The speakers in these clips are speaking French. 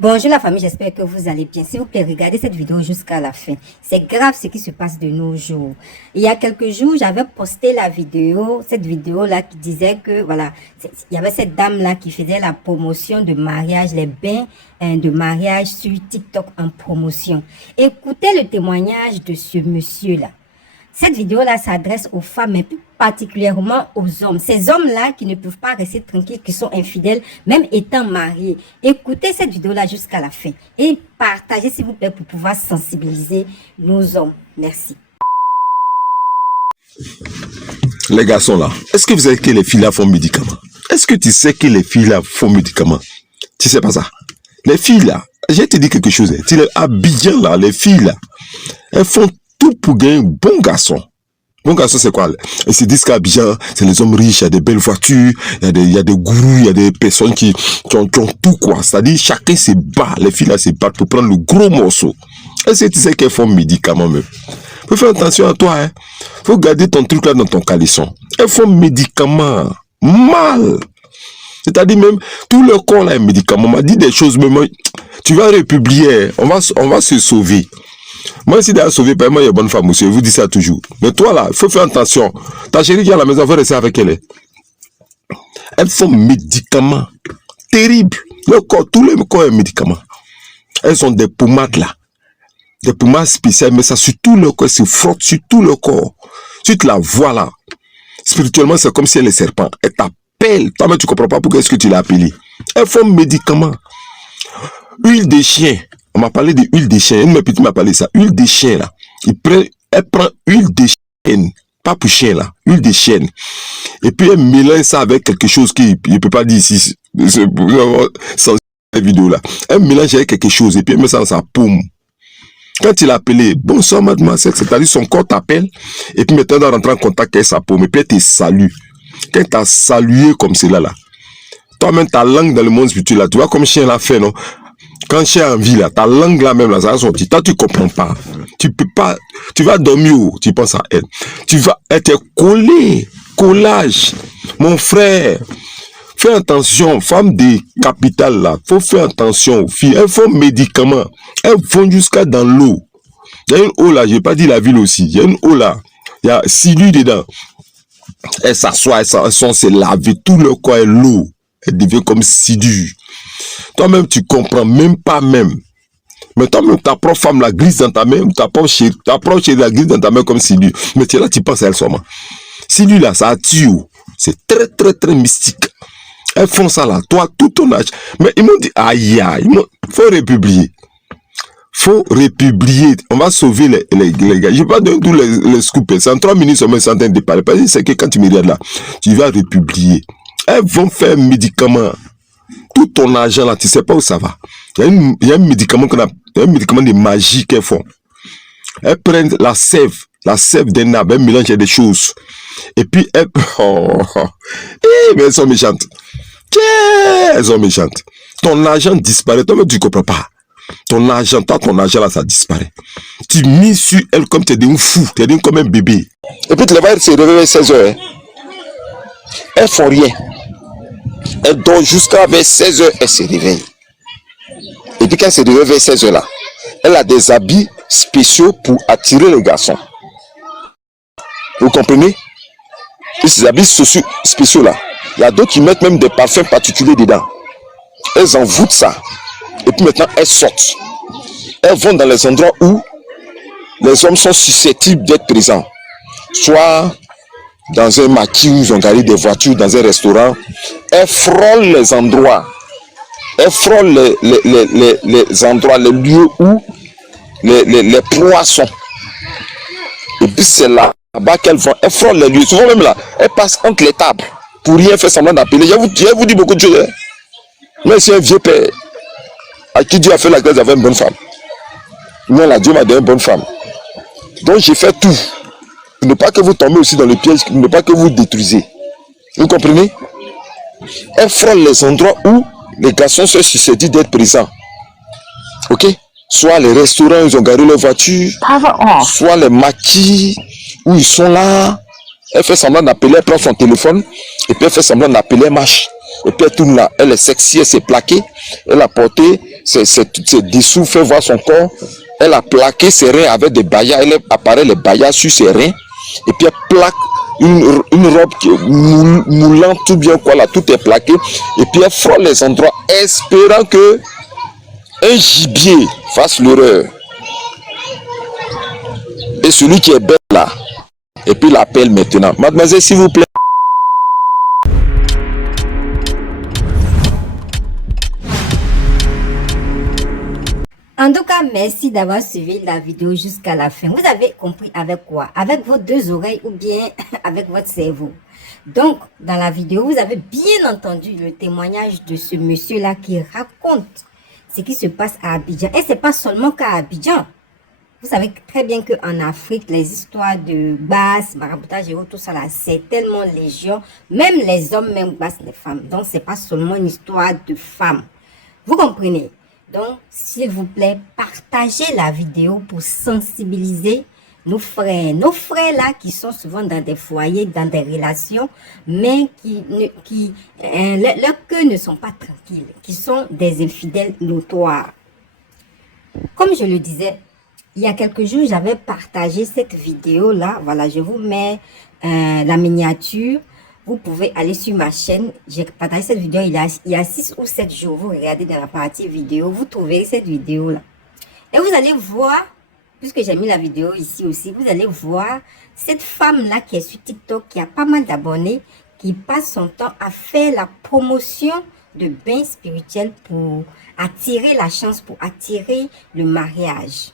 Bonjour la famille, j'espère que vous allez bien. S'il vous plaît, regardez cette vidéo jusqu'à la fin. C'est grave ce qui se passe de nos jours. Il y a quelques jours, j'avais posté cette vidéo-là qui disait que, voilà, il y avait cette dame-là qui faisait la promotion de mariage, les bains de mariage sur TikTok en promotion. Écoutez le témoignage de ce monsieur-là. Cette vidéo-là s'adresse aux femmes, mais plus particulièrement aux hommes. Ces hommes-là qui ne peuvent pas rester tranquilles, qui sont infidèles, même étant mariés. Écoutez cette vidéo-là jusqu'à la fin. Et partagez, s'il vous plaît, pour pouvoir sensibiliser nos hommes. Merci. Les garçons là, est-ce que vous savez que les filles là font médicaments? Est-ce que tu sais que les filles là font médicaments? Tu sais pas ça? Les filles là, je te dis quelque chose. Tu les Abidjan là, les filles là, elles font tout pour gagner un bon garçon. Bon garçon, c'est quoi? Ils se disent qu'Abidjan, c'est les hommes riches, il y a des belles voitures, il y a des gourous, il y a des personnes qui ont tout quoi. C'est-à-dire, chacun se bat, les filles là se battent pour prendre le gros morceau. Est-ce que tu sais qu'elles font médicaments même? Faut faire attention à toi, hein. Faut garder ton truc là dans ton caleçon. Elles font médicaments. Mal. C'est-à-dire même, tout le corps là est médicament. On m'a dit des choses, même, tu vas republier, on va se sauver. Moi, si d'ailleurs sauvé, moi, il y a bonne femme aussi, je vous dis ça toujours. Mais toi là, il faut faire attention. Ta chérie qui est à la maison, il faut rester avec elle. Elles font médicaments. Terrible. Le corps, tout le corps est médicament. Elles ont des pommades là. Des pommades spéciales, mais ça sur tout le corps, se frotte sur tout le corps. Tu te la vois là. Spirituellement, c'est comme si elle est serpent. Elle t'appelle. Toi, mais tu comprends pas pourquoi est-ce que tu l'as appelée. Elles font médicaments. Huile de chien. On m'a parlé de huile de chien. Une de mes petites m'a parlé de ça. Huile de chien là. Elle prend huile de chien. Pas pour chien là. Huile de chien. Et puis elle mélange ça avec quelque chose qui, je ne peux pas dire ici, sans cette vidéo là. Elle mélange avec quelque chose et puis elle met ça dans sa paume. Quand il a appelé, bonsoir mademoiselle, c'est-à-dire son corps t'appelle et puis maintenant elle rentre en contact avec sa paume et puis elle te salue. Quand elle t'a salué comme cela là, toi-même ta langue dans le monde spirituel là, tu vois comme chien l'a fait, non? Quand chien en vie là, ta langue là même là, ça va sortir. Toi tu comprends pas. Tu peux pas, tu vas dormir où? Tu penses à elle. Tu vas être collé, collage. Mon frère, fais attention, femme des capitales là, faut faire attention aux filles. Elles font médicaments. Elles vont jusqu'à dans l'eau. Il y a une eau là, j'ai pas dit la ville aussi. Il y a une eau là, il y a Silu dedans. Elle s'assoit, elles sont se laver, tout le corps est l'eau. Elle devient comme Sidu. Toi-même, tu comprends même pas même. Mais toi-même, ta propre femme la glisse dans ta main, ta propre chérie la glisse dans ta main comme Sidu. Mais tu es là, tu penses à elle seulement. Sidu là, ça tue. C'est très, très, très mystique. Elles font ça là, toi, tout ton âge. Mais ils m'ont dit, aïe, aïe, faut républier. Faut républier. On va sauver les gars. Je vais pas donner tous les scoops. C'est en 3 minutes seulement, c'est en train de parler. Parce que c'est que quand tu me regardes là, tu vas républier. Elles vont faire un médicament. Tout ton argent là, tu sais pas où ça va. Il y a un médicament un médicament de magie qu'elles font. Elles prennent la sève d'un arbre, elles mélangent des choses. Et puis elles, mais elles sont méchantes. Elles sont méchantes. Ton argent disparaît, toi-même tu comprends pas. Ton argent là, ça disparaît. Tu mises sur elle comme tu es un fou, tu es comme un bébé. Et puis tu les vois se réveiller à 16h. Elles font rien. Elle dort jusqu'à vers 16h, elle se réveille. Et puis quand elle se réveille vers 16h là, elle a des habits spéciaux pour attirer les garçons. Vous comprenez? Et ces habits spéciaux là, il y a d'autres qui mettent même des parfums particuliers dedans. Elles envoûtent ça. Et puis maintenant, elles sortent. Elles vont dans les endroits où les hommes sont susceptibles d'être présents. Soit dans un maquis où ils ont garé des voitures, dans un restaurant. Elles frôlent les endroits. Elles frôlent les endroits, les lieux où les proies sont. Et puis c'est là-bas qu'elles vont. Elles frôlent les lieux. Souvent même là, elles passent entre les tables pour rien faire semblant d'appeler. Je vous dis beaucoup de choses. Hein. Mais c'est un vieux père à qui Dieu a fait la grâce d'avoir une bonne femme. Moi là, Dieu m'a donné une bonne femme. Donc j'ai fait tout. Pour ne pas que vous tombez aussi dans le piège, pour ne pas que vous détruisez. Vous comprenez? Elle frôle les endroits où les garçons sont susceptibles d'être présents. Ok? Soit les restaurants, ils ont garé leur voiture. Soit les maquis où ils sont là. Elle fait semblant d'appeler, elle prend son téléphone. Et puis elle fait semblant d'appeler, elle marche. Et puis elle tourne là. Elle est sexy, elle s'est plaquée. Elle a porté ses dessous, fait voir son corps. Elle a plaqué ses reins avec des baillas. Elle apparaît les baillas sur ses reins. Et puis elle plaque une robe qui est moulante, tout bien quoi là, tout est plaqué. Et puis elle frôle les endroits, espérant que un gibier fasse l'horreur. Et celui qui est belle là, et puis l'appelle maintenant. Mademoiselle, s'il vous plaît. En tout cas, merci d'avoir suivi la vidéo jusqu'à la fin. Vous avez compris avec quoi? Avec vos deux oreilles ou bien avec votre cerveau? Donc, dans la vidéo, vous avez bien entendu le témoignage de ce monsieur-là qui raconte ce qui se passe à Abidjan. Et c'est pas seulement qu'à Abidjan. Vous savez très bien qu'en Afrique, les histoires de basse, maraboutage et autres, tout ça là, c'est tellement légion. Même les hommes, même basse les femmes. Donc, c'est pas seulement une histoire de femmes. Vous comprenez? Donc, s'il vous plaît, partagez la vidéo pour sensibiliser nos frères là qui sont souvent dans des foyers, dans des relations, mais leurs cœurs ne sont pas tranquilles, qui sont des infidèles notoires. Comme je le disais, il y a quelques jours, j'avais partagé cette vidéo là. Voilà, je vous mets la miniature. Vous pouvez aller sur ma chaîne. J'ai partagé cette vidéo il y a 6 ou 7 jours. Vous regardez dans la partie vidéo, vous trouvez cette vidéo là. Et vous allez voir, puisque j'ai mis la vidéo ici aussi, vous allez voir cette femme là qui est sur TikTok, qui a pas mal d'abonnés, qui passe son temps à faire la promotion de bains spirituels pour attirer la chance, pour attirer le mariage.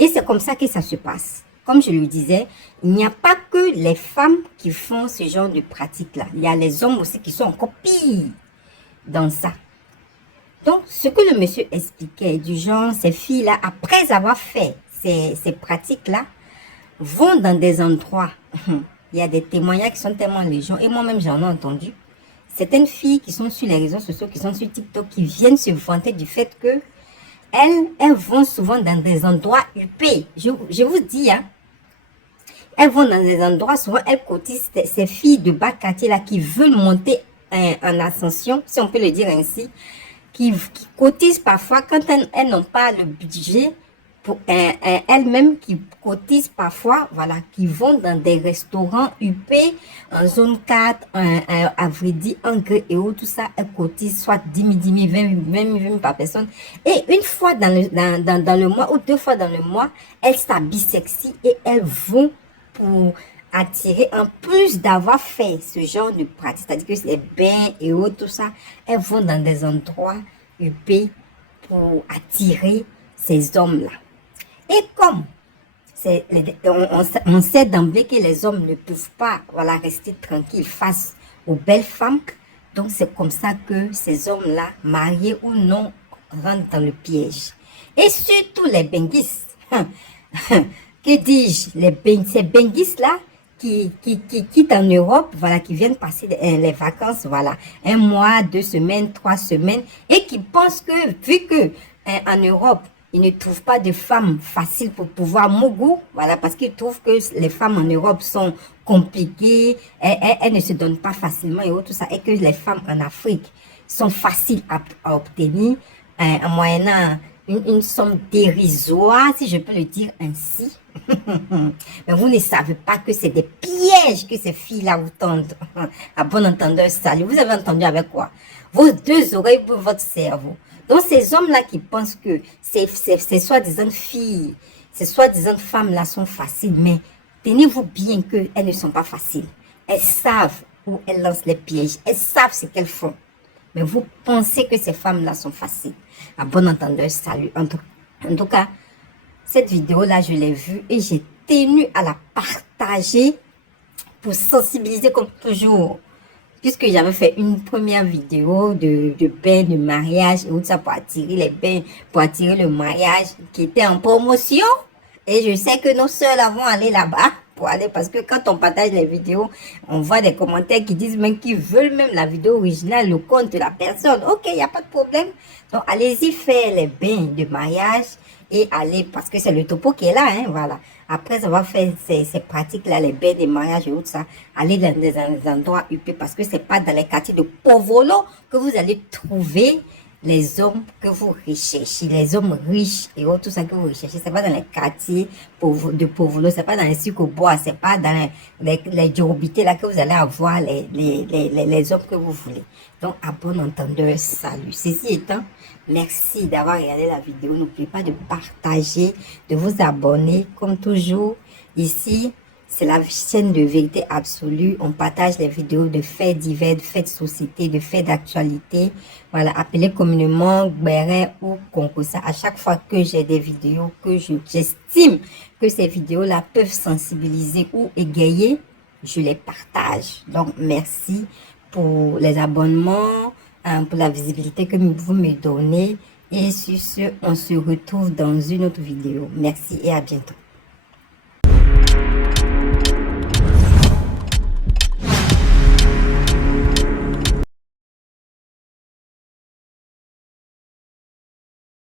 Et c'est comme ça que ça se passe. Comme je le disais, il n'y a pas que les femmes qui font ce genre de pratique-là. Il y a les hommes aussi qui sont encore pires dans ça. Donc, ce que le monsieur expliquait, du genre, ces filles-là, après avoir fait ces pratiques-là, vont dans des endroits. Il y a des témoignages qui sont tellement légion. Et moi-même, j'en ai entendu. Certaines filles qui sont sur les réseaux sociaux, qui sont sur TikTok, qui viennent se vanter du fait que elles vont souvent dans des endroits huppés. Je vous dis, hein. Elles vont dans des endroits, souvent elles cotisent ces filles de bas quartier là qui veulent monter en ascension, si on peut le dire ainsi, qui cotisent parfois quand elles n'ont pas le budget pour elles-mêmes, qui cotisent parfois, voilà, qui vont dans des restaurants huppés en zone 4, à vrai dire, en gré et autres, tout ça, elles cotisent soit 10 000, 20 000 par personne. Et une fois dans le mois ou 2 fois dans le mois, elles s'habillent sexy et elles vont pour attirer, en plus d'avoir fait ce genre de pratique, c'est-à-dire que les bains et autres, tout ça, elles vont dans des endroits huppés pour attirer ces hommes-là. Et comme on sait d'emblée que les hommes ne peuvent pas, voilà, rester tranquilles face aux belles femmes, donc c'est comme ça que ces hommes-là, mariés ou non, rentrent dans le piège. Et surtout les benguis. Que dis-je, ces benguis-là qui quittent en Europe, voilà, qui viennent passer les vacances, voilà, 1 mois, 2 semaines, 3 semaines, et qui pensent que, vu que en Europe, ils ne trouvent pas de femmes faciles pour pouvoir mougou, voilà, parce qu'ils trouvent que les femmes en Europe sont compliquées, elles ne se donnent pas facilement et tout ça, et que les femmes en Afrique sont faciles à obtenir, en moyennant une somme dérisoire, si je peux le dire ainsi. Mais vous ne savez pas que c'est des pièges que ces filles-là vous tendent. À bon entendeur, salut. Vous avez entendu avec quoi? Vos 2 oreilles pour votre cerveau. Donc, ces hommes-là qui pensent que ces soi-disant filles, ces soi-disant femmes-là sont faciles, mais tenez-vous bien qu'elles ne sont pas faciles. Elles savent où elles lancent les pièges. Elles savent ce qu'elles font. Mais vous pensez que ces femmes-là sont faciles. À bon entendeur, salut. En tout cas, cette vidéo-là, je l'ai vue et j'ai tenu à la partager pour sensibiliser comme toujours. Puisque j'avais fait une première vidéo de bain de mariage et tout ça pour attirer les bains, pour attirer le mariage qui était en promotion. Et je sais que nos sœurs là vont aller là-bas pour aller, parce que quand on partage les vidéos, on voit des commentaires qui disent même qu'ils veulent même la vidéo originale, le compte de la personne. Ok, il n'y a pas de problème. Donc, allez-y faire les bains de mariage et allez, parce que c'est le topo qui est là, hein, voilà. Après avoir fait ces pratiques-là, les bains de mariage et tout ça, allez dans des endroits huppés, parce que c'est pas dans les quartiers de Povolo que vous allez trouver les hommes que vous recherchez, les hommes riches et autres, tout ça que vous recherchez, c'est pas dans les quartiers de pauvreté, c'est pas dans les sucres au bois, c'est pas dans les djorbités là que vous allez avoir les hommes que vous voulez. Donc, à bon entendeur, salut. Ceci étant, merci d'avoir regardé la vidéo. N'oubliez pas de partager, de vous abonner. Comme toujours, ici, c'est la chaîne de vérité absolue. On partage les vidéos de faits divers, de faits de société, de faits d'actualité. Voilà, appelez communément Béret ou Konkosa. À chaque fois que j'ai des vidéos que j'estime que ces vidéos-là peuvent sensibiliser ou égayer, je les partage. Donc, merci pour les abonnements, pour la visibilité que vous me donnez. Et sur ce, on se retrouve dans une autre vidéo. Merci et à bientôt.